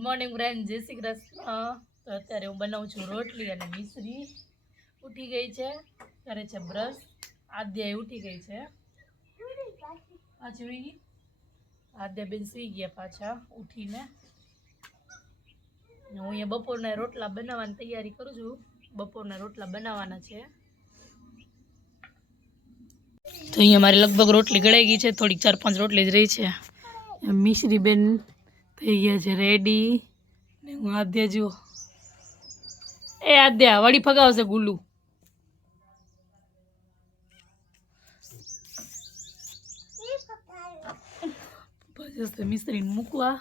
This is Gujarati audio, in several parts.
ગુડ મોર્નિંગ ફ્રેન્ડ, જય શ્રી કૃષ્ણ. તો અત્યારે હું બનાવું છું રોટલી અને મિશ્રી ઉઠી ગઈ છે, કરે છે બ્રશ. આદ્યા ઉઠી ગઈ છે, પાછી આદ્યા બેન સુઈ ગયા પાછા ઉઠીને. હું અહીંયા બપોરના રોટલા બનાવવાની તૈયારી કરું છું. બપોરના રોટલા બનાવવાના છે. તો અહીંયા મારી લગભગ રોટલી ગળાઈ ગઈ છે, થોડીક 4-5 રોટલી જ રહી છે. મિશ્રી બેન થઈ ગયા છે રેડી ને હું આદ્યા જુઓ. એ આદ્યા વળી ફગાવશે ગુલ્લું. પછી મિસ્ત્રીને મૂકવા.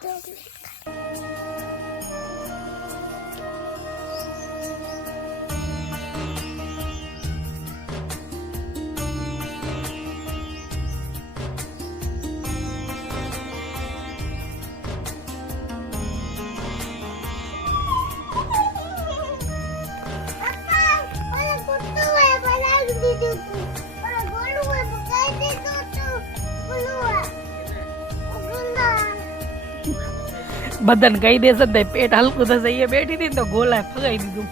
બધાને કહી દેશે ને પેટ હલકું થશે. એ બેઠી હતી ને તો ગોલા ફગાઈ દીધું.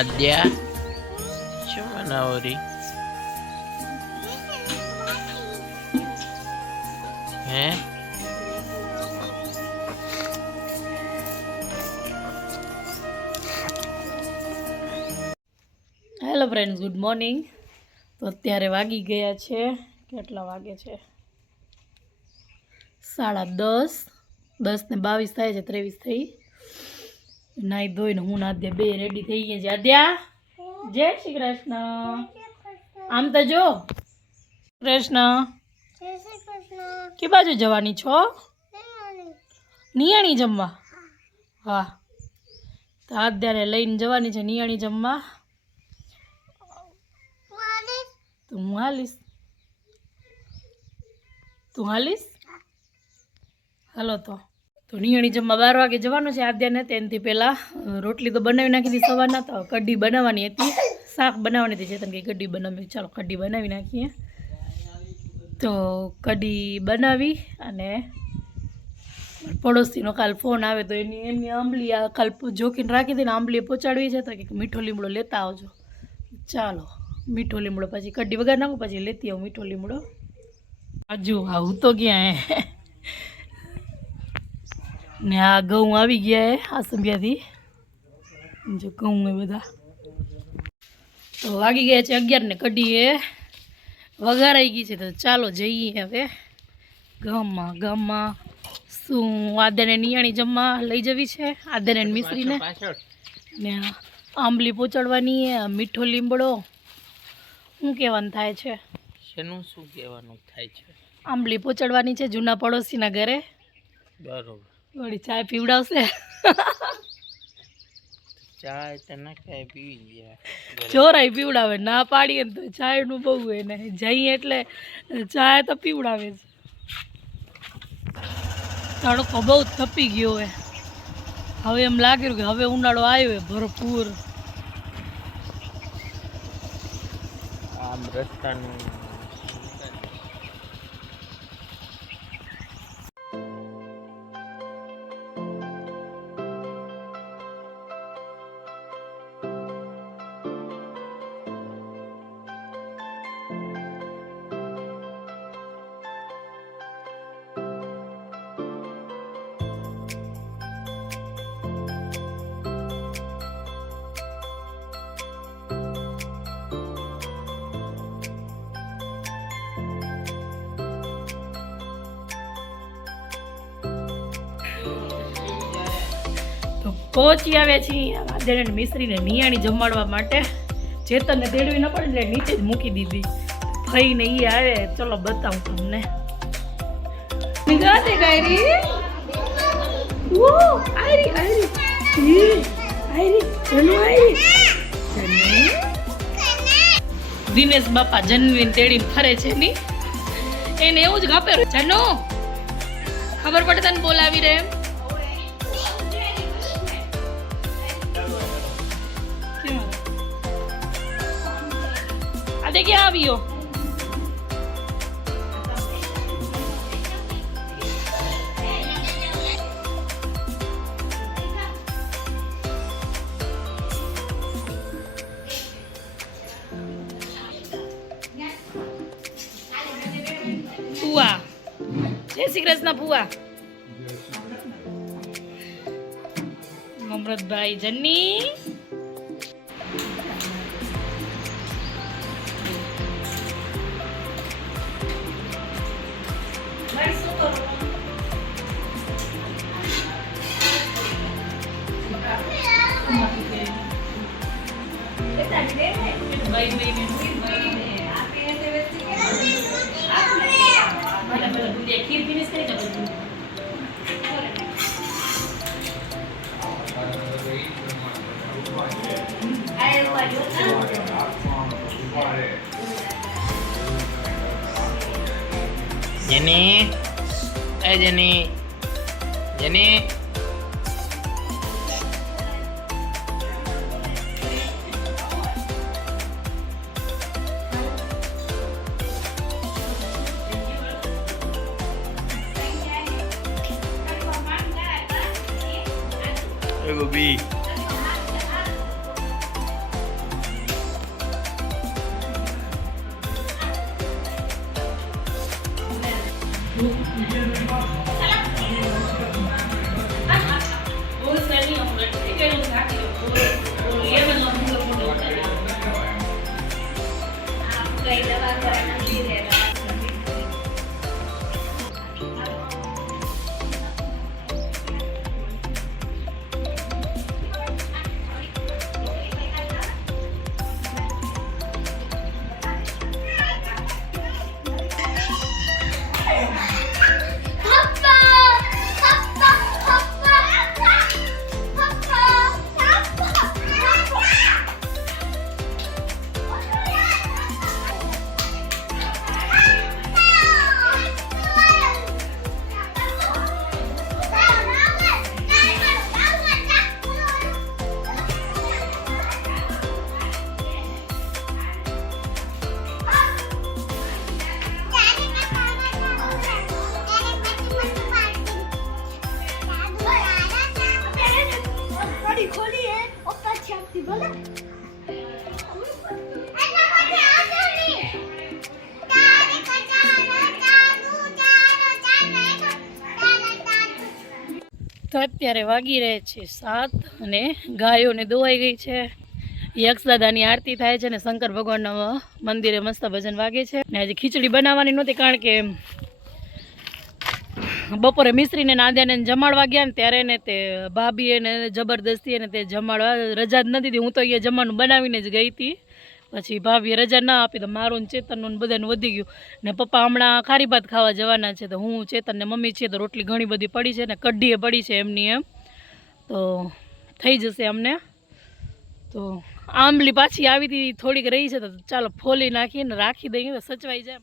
આદ્યા શું બનાવો રી? હે હેલો ફ્રેન્ડ્સ, ગુડ મોર્નિંગ. તો અત્યારે વાગી ગયા છે, કેટલા વાગે છે? 10:30. 10:22 થાય છે, 23 થઈ. નાઈ ધોઈને હું આદ્યા બે રેડી થઈ ગયા છે. આદ્યા જય શ્રી કૃષ્ણ. આમ તો જો કૃષ્ણ કે બાજુ જવાની છો? નિયાણી જમવા. વાહ. તો આદ્યાને લઈને જવાની છે નિયાણી જમવા. તો હું હાલીશ. તું હાલીશ? હાલો તો નિયાણી જમવા 12 વાગે જવાનું છે આદ્યાને. તેનાથી પહેલાં રોટલી તો બનાવી નાખી હતી સવારના. તો કઢી બનાવવાની હતી, શાક બનાવવાની હતી. ચેતન કે કઢી બનાવી, ચાલો કઢી બનાવી નાખીએ. તો કઢી બનાવી અને પડોશીનો કાલ ફોન આવે તો એમની આંબલી કાલ જોખીને રાખી હતી ને, આંબલી પહોંચાડવી છે. તો કે મીઠો લીમડો લેતા આવજો. ચાલો મીઠો લીમડો, પછી કઢી વગર નાખું, પછી લેતી આવું મીઠો લીમડો. હજુ હું તો ક્યાં ને આ ઘઉં આવી ગયા આ સંભ્યાથી. જો ઘઉં એ બધા તો વાગી ગયા છે 11 ને કઢી એ વઘારાઈ ગઈ છે. તો ચાલો જઈએ હવે ગામમાં. શું આદ્યાને નિયાણી જમવા લઈ જવી છે, આદ્યાને મિશ્રીને ને આંબલી પહોંચાડવાની. મીઠો લીમડો શું કહેવાનું થાય છે? શેનું શું કહેવાનું થાય છે? આંબલી પહોંચાડવાની છે જૂના પડોશીના ઘરે. બરોબર. વળી ચાય પીવડાવશે. ચાય તો ના કાંઈ પીવી ગયા, ચોરાઈ પીવડાવે. ના પાડીએ ને તો ચાયનું બહુ એને જઈએ એટલે ચાય તો પીવડાવે જ. તડકો બહુ તપી ગયો હોય. હવે એમ લાગ્યું કે હવે ઉનાળો આવ્યો હોય ભરપૂર. આમ રસ્તાનું પહોંચી આવ્યા છીએ આદ્યાને મિશ્રીને નિયાણી જમાડવા માટે. ચેતનને તેડવી ન પડે એટલે નીચે જ મૂકી દીધી. ભાઈને ઈ આવે, ચલો બતાવું તમને. ગાતે ગાયરી ઓ આયરી આયરી આયરી ચલો આયરી દિનેશ બાપા જન્મીને તેડીને ફરે છે ની એને એવું જ ગાપે જાનો ખબર પડે તને બોલાવી રે એમ આ દે ક્યાં આવ્યો ફુવા જય શ્રી કૃષ્ણ ફુવા મમરતભાઈ જન્ની ખીર ફિનિશ કરી દો જેની એ જેની જેની ગોબી તો અત્યારે વાગી રહે છે 7 અને ગાયોને દોવાઈ ગઈ છે. યક્ષદાદાની આરતી થાય છે ને શંકર ભગવાનના મંદિરે મસ્ત ભજન વાગે છે. ને આજે ખીચડી બનાવવાની નહોતી કારણ કે બપોરે મિશ્રીને નાદ્યાને જમાડવા ગયા ને ત્યારે ને તે ભાભી એને જબરદસ્તી એને તે જમાડવા રજા જ નથી દીધી. હું તો અહીંયા જમવાનું બનાવીને જ ગઈ હતી. પછી ભાભીએ રજા ના આપી તો મારું ચેતનનું બધાનું વધી ગયું ને પપ્પા હમણાં ખારી ભાત ખાવા જવાના છે તો હું ચેતનને મમ્મી છે તો રોટલી ઘણી બધી પડી છે ને કઢીએ પડી છે એમની એમ તો થઈ જશે અમને. તો આંબલી પાછી આવી હતી થોડીક રહી છે તો ચાલો ફોલી નાખીને રાખી દઈએ તો સચવાઈ જાય.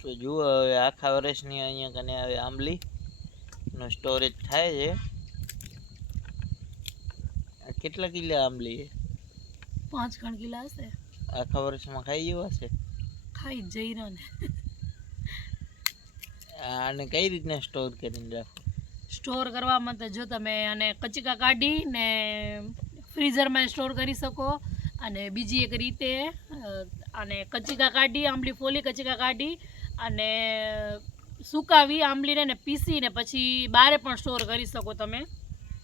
તો જુઓ હવે આખા વર્ષની અહીંયા કને હવે આંબલીનો સ્ટોરેજ થાય છે. આ કેટલા કિલા આંબલી છે? 5 કિલા હશે. આખા વર્ષમાં ખાઈ જેવા છે? ખાઈ જઈ રહ્યો ને. આને કઈ રીતના સ્ટોર કરીને રાખો? સ્ટોર કરવામાં તો જો તમે અને કચકા કાઢી ને ફ્રીઝરમાં સ્ટોર કરી શકો અને બીજી એક રીતે અને કચકા કાઢી આંબલી ફોલી કચકા કાઢી અને સુકાવી આંબલીને ને પીસીને પછી બહારે પણ સ્ટોર કરી શકો તમે.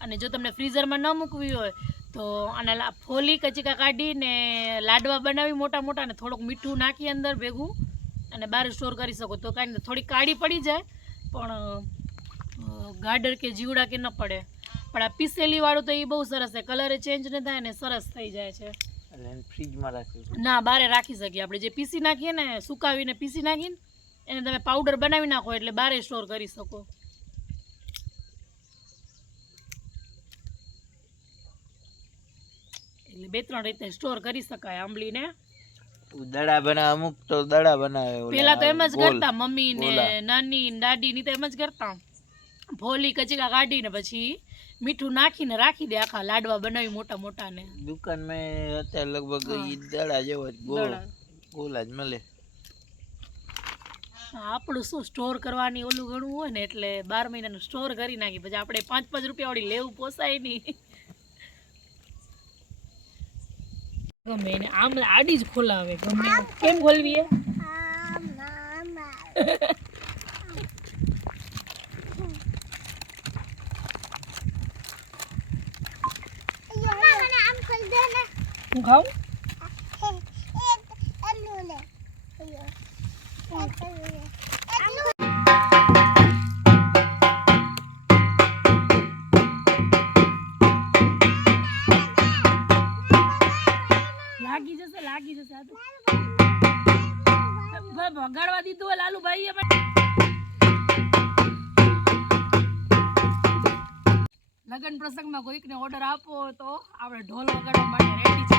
અને જો તમને ફ્રીઝરમાં ન મૂકવી હોય તો આના ફોલી કચકા કાઢીને લાડવા બનાવી મોટા મોટા ને થોડુંક મીઠું નાખી અંદર ભેગું અને બહાર સ્ટોર કરી શકો તો કાંઈ થોડી કાળી પડી જાય પણ ગાડર કે જીવડા કે ન પડે. પણ આ પીસેલી વાળું તો એ બહુ સરસ છે, કલર ચેન્જ ન થાય ને સરસ થઈ જાય છે. એટલે એને ફ્રીજમાં રાખવી ના બારે રાખી શકીએ આપણે, જે પીસી નાખીએ ને સુકાવીને પીસી નાખીને એને તમે પાવડર બનાવી નાખો એટલે બારે સ્ટોર કરી શકો. એટલે 2-3 રીતે સ્ટોર કરી શકાય આંબલીને. દડા બનાવે, અમુક તો દડા બનાવે. પેલા તો એમ જ ગોલ. કરતા મમ્મી ને ગોલા. નાની ને દાદી ની તો એમ જ કરતા, ફોલી કચકા કાઢીને પછી મીઠું નાખીને રાખી દે, આખા લાડવા બનાવી મોટા મોટા ને. દુકાન મેં અત્યારે લગભગ ઈ દડા જેવો જ દડા. ગોલા જ મળે. આપણું શું સ્ટોર કરવાની ઓલું ઘણું હોય ને એટલે 12 મહિનાનું સ્ટોર કરી નાખી, પછી આપણે 5-5 રૂપિયા વાળી લેવું પોસાય નહીં. ગમે એને આમ આડી જ ખોલાવે, ગમે એવું. કેમ ખોલવી? હું ખાઉં? લાગી જશે આ તો. વગાડવા દીધું હોય લાલુભાઈએ. લગ્ન પ્રસંગમાં કોઈકને ઓર્ડર આપવો હોય તો આપણે ઢોલ વગાડવા માટે રેડી છે.